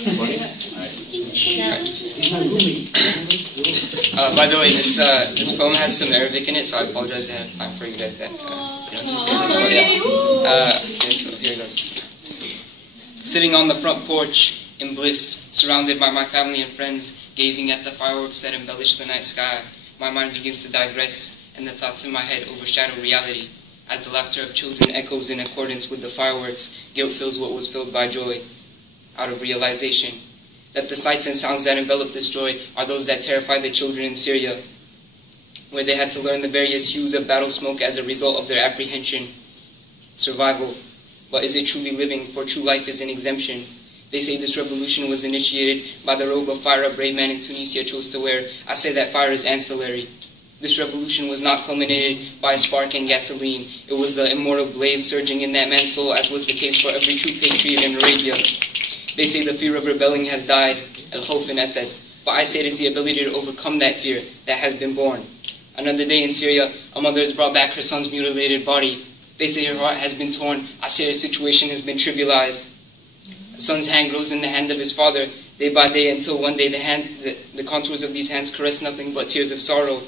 By the way, this poem has some Arabic in it, so I apologize ahead of time for you guys that don't speak Arabic. Okay, so here goes. Sitting on the front porch in bliss, surrounded by my family and friends, gazing at the fireworks that embellish the night sky, my mind begins to digress, and the thoughts in my head overshadow reality. As the laughter of children echoes in accordance with the fireworks, guilt fills what was filled by joy, out of realization that the sights and sounds that envelop this joy are those that terrify the children in Syria, where they had to learn the various hues of battle smoke as a result of their apprehension, survival. But is it truly living? For true life is an exemption. They say this revolution was initiated by the robe of fire a brave man in Tunisia chose to wear. I say that fire is ancillary. This revolution was not culminated by a spark and gasoline. It was the immortal blaze surging in that man's soul, as was the case for every true patriot in Arabia. They say the fear of rebelling has died, al-khawf atad. But I say it is the ability to overcome that fear that has been born. Another day in Syria, a mother has brought back her son's mutilated body. They say her heart has been torn. I say her situation has been trivialized. A son's hand grows in the hand of his father, day by day, until one day the contours of these hands caress nothing but tears of sorrow.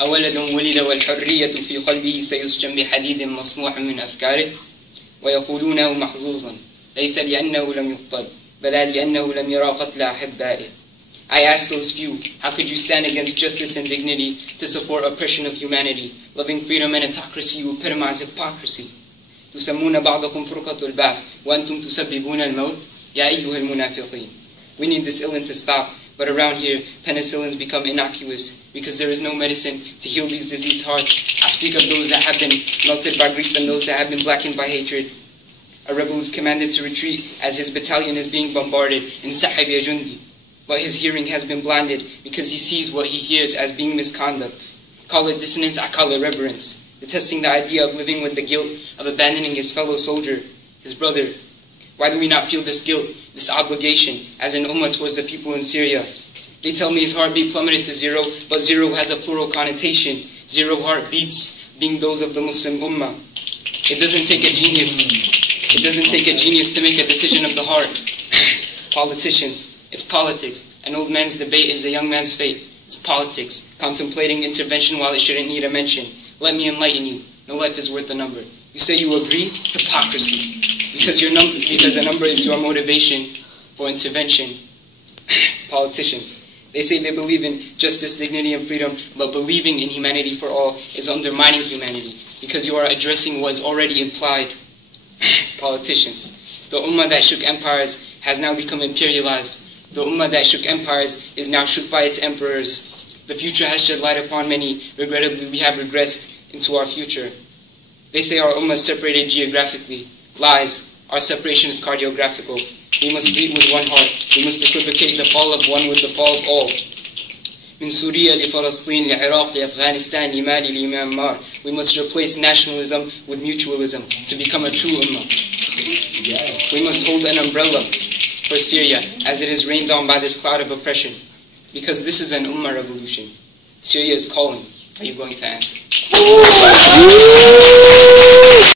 أولد ولد والحرية في قلبه سيسجن بحديد مصنوع من أفكاره ويقولونه محظوظا ليس لأنه لم يقتل بل لأنه لم يرى قتل أحبائه. I ask those few, how could you stand against justice and dignity to support oppression of humanity? Loving freedom and autocracy, you epitomize hypocrisy. تسمون بعضكم فرقة البعث وأنتم تسببون الموت يا أيها المنافقين. We need this illness to stop, but around here, penicillins become innocuous because there is no medicine to heal these diseased hearts. I speak of those that have been melted by grief and those that have been blackened by hatred. A rebel is commanded to retreat as his battalion is being bombarded in Sahib ya Jundi. But his hearing has been blinded because he sees what he hears as being misconduct. Call it dissonance, I call it reverence. Detesting the idea of living with the guilt of abandoning his fellow soldier, his brother. Why do we not feel this guilt, this obligation, as an ummah towards the people in Syria? They tell me his heartbeat plummeted to zero, but zero has a plural connotation. 0 heartbeats being those of the Muslim ummah. It doesn't take a genius. It doesn't take a genius to make a decision of the heart. Politicians. It's politics. An old man's debate is a young man's fate. It's politics. Contemplating intervention while it shouldn't need a mention. Let me enlighten you. No life is worth a number. You say you agree? Hypocrisy. Because a number is your motivation for intervention. Politicians. They say they believe in justice, dignity, and freedom, but believing in humanity for all is undermining humanity because you are addressing what is already implied. Politicians. The ummah that shook empires has now become imperialized. The ummah that shook empires is now shook by its emperors. The future has shed light upon many. Regrettably, we have regressed into our future. They say our ummah is separated geographically. Lies. Our separation is cardiographical. We must beat with one heart. We must equivocate the fall of one with the fall of all. من سوريا لفلسطين لعراق لأفغانستان لمالي لميانمار. We must replace nationalism with mutualism to become a true ummah. We must hold an umbrella for Syria as it is rained on by this cloud of oppression. Because this is an ummah revolution. Syria is calling. Are you going to answer?